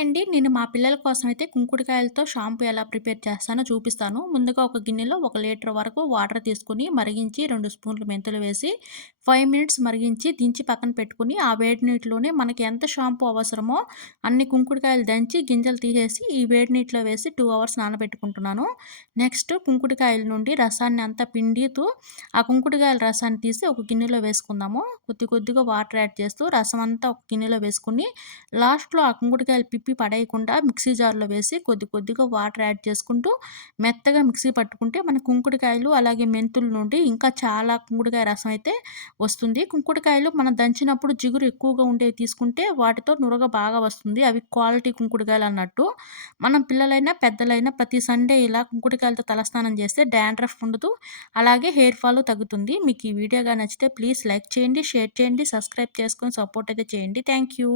Hi అండి. నేను మా పిల్లల కోసం అయితే కుంకుడుకాయలతో షాంపూ ఎలా ప్రిపేర్ చేస్తానో చూపిస్తాను. ముందుగా ఒక గిన్నెలో 1 లీటర్ వరకు వాటర్ తీసుకొని మరిగించి 2 స్పూన్లు మెంతులు వేసి 5 మినిట్స్ మరిగించి దించి పక్కన పెట్టుకొని ఆ వేడి నీటిలోనే మనకి ఎంత షాంపూ అవసరమో అన్ని కుంకుడుకాయలు దంచి గింజలు తీసేసి ఈ వేడి నీటిలో వేసి 2 అవర్స్ నానబెట్టుకుంటున్నాను. నెక్స్ట్ కుంకుడుకాయల నుండి రసాన్ని అంతా పిండుతూ ఆ కుంకుడుకాయల రసాన్ని తీసి ఒక గిన్నెలో వేసుకుందాము. కొద్ది కొద్దిగా వాటర్ యాడ్ చేస్తూ రసం అంతా ఒక గిన్నెలో వేసుకొని లాస్ట్‌లో ఆ కుంకుడుకాయలు పిప్పి పడేయకుండా మిక్సీ జార్‌లో వేసి కొద్ది కొద్దిగా వాటర్ యాడ్ చేసుకుంటూ మెత్తగా మిక్సీ పట్టుకుంటే మన కుంకుడుకాయలు అలాగే మెంతుల నుండి ఇంకా చాలా కుంకుడుకాయ రసం అయితే వస్తుంది. కుంకుడుకాయలు మనం దంచినప్పుడు జిగురు ఎక్కువగా ఉండేవి తీసుకుంటే వాటితో నురగ బాగా వస్తుంది. అవి క్వాలిటీ కుంకుడుకాయలు అన్నట్టు. మనం పిల్లలైనా, పెద్దలైనా ప్రతి సండే ఇలా కుంకుడుకాయలతో తలస్నానం చేస్తే డాండ్రఫ్ ఉండదు. అలాగే హెయిర్ ఫాలు తగ్గుతుంది. మీకు ఈ వీడియో గాని నచ్చితే ప్లీజ్ లైక్ చేయండి, షేర్ చేయండి, సబ్స్క్రైబ్ చేసుకొని సపోర్ట్ అయితే చేయండి. Thank you.